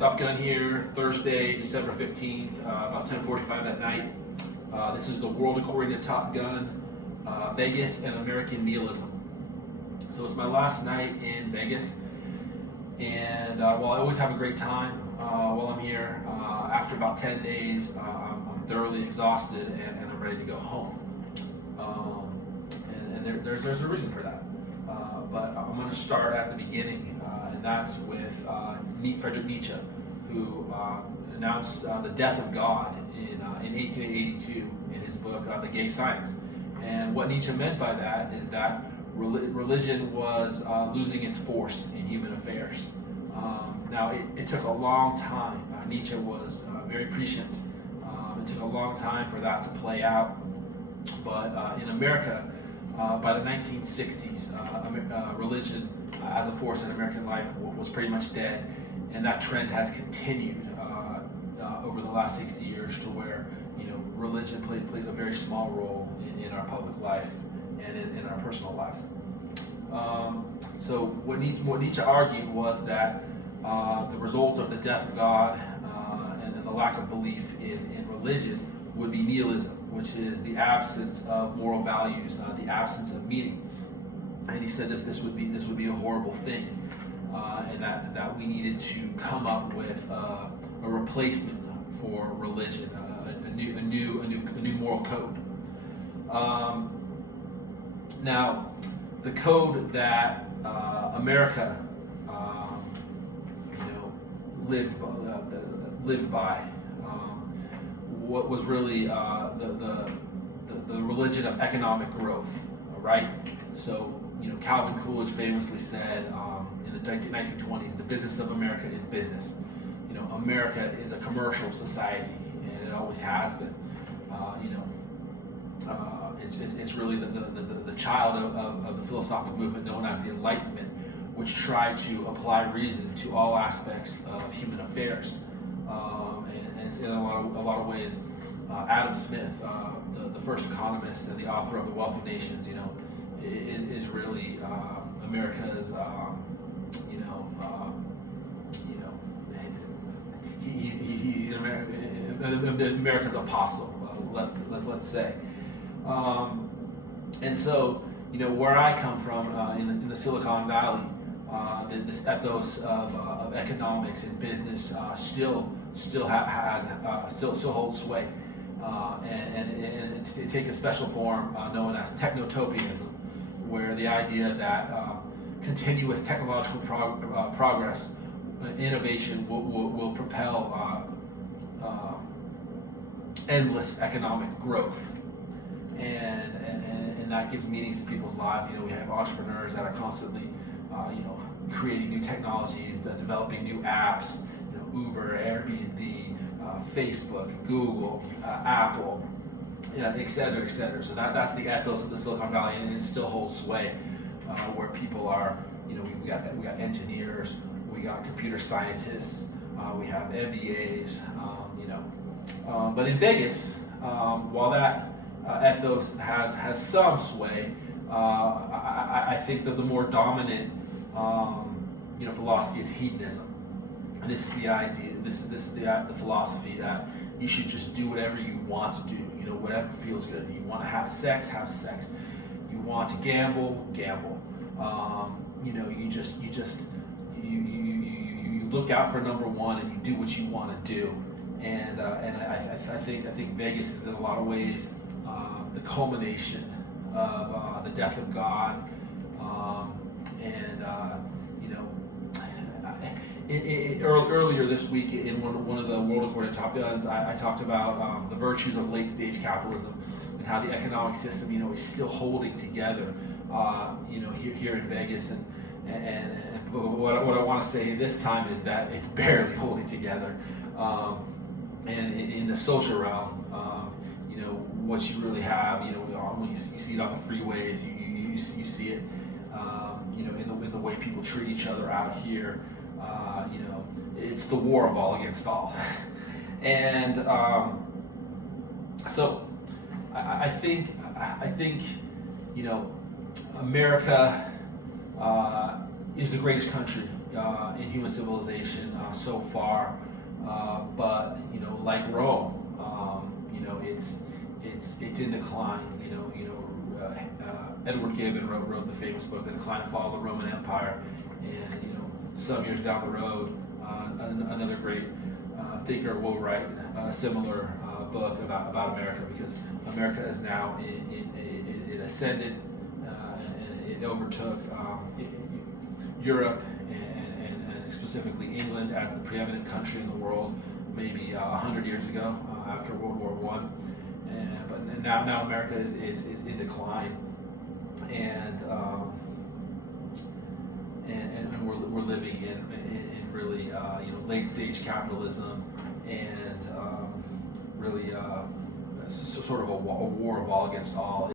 Top Gun here, Thursday, December 15th, about 10:45 at night. This is the world according to Top Gun, Vegas and American Nihilism. So it's my last night in Vegas, and while I always have a great time while I'm here, after about 10 days, I'm thoroughly exhausted and I'm ready to go home. And there's a reason for that. But I'm going to start at the beginning, and that's with Friedrich Nietzsche, who announced the death of God in 1882 in his book, The Gay Science. And what Nietzsche meant by that is that religion was losing its force in human affairs. Now, it took a long time. Nietzsche was very prescient. It took a long time for that to play out. But in America, by the 1960s, religion as a force in American life was pretty much dead, and that trend has continued over the last 60 years to where religion plays a very small role in our public life and in our personal lives. So what Nietzsche argued was that the result of the death of God and the lack of belief in religion would be nihilism, which is the absence of moral values, the absence of meaning. And he said this would be a horrible thing, and that we needed to come up with a replacement for religion, a new moral code. Now, the code that America lived by. What was really the religion of economic growth, right? So, Calvin Coolidge famously said in the 1920s, the business of America is business. America is a commercial society, and it always has been. It's really the child of the philosophic movement known as the Enlightenment, which tried to apply reason to all aspects of human affairs. And in a lot of ways, Adam Smith, the first economist and the author of The Wealth of Nations, is really America's, he's America's apostle, let's say. And so, where I come from in the Silicon Valley, this ethos of economics and business still holds sway, and to take a special form known as technotopianism, where the idea that continuous technological progress, innovation will propel endless economic growth, and that gives meanings to people's lives. We have entrepreneurs that are constantly creating new technologies, developing new apps, Uber, Airbnb, Facebook, Google, Apple, et cetera, et cetera. So that's the ethos of the Silicon Valley, and it still holds sway, where people are, we got engineers, we got computer scientists, we have MBAs, but in Vegas, while that ethos has some sway, I think that the more dominant philosophy is hedonism. And this is the idea. This is the philosophy that you should just do whatever you want to do. Whatever feels good. You want to have sex, have sex. You want to gamble, gamble. You look out for number one and you do what you want to do. And I think Vegas is in a lot of ways the culmination of the death of God, earlier this week in one of the World According to Top Guns, I talked about the virtues of late stage capitalism and how the economic system is still holding together here in Vegas, and what I want to say this time is that it's barely holding together. And in the social realm, what you really have, when you see it on the freeways, you see it, in the way people treat each other out here. It's the war of all against all. And so I think America is the greatest country in human civilization so far. But like Rome, it's in decline. Edward Gibbon wrote the famous book, The Decline and Fall of the Roman Empire, and some years down the road, another great thinker will write a similar book about America, because America is now it ascended and it overtook Europe and specifically England as the preeminent country in the world maybe 100 years ago after World War One. But now America is in decline, and we're living in really late stage capitalism, and really sort of a war of all against all.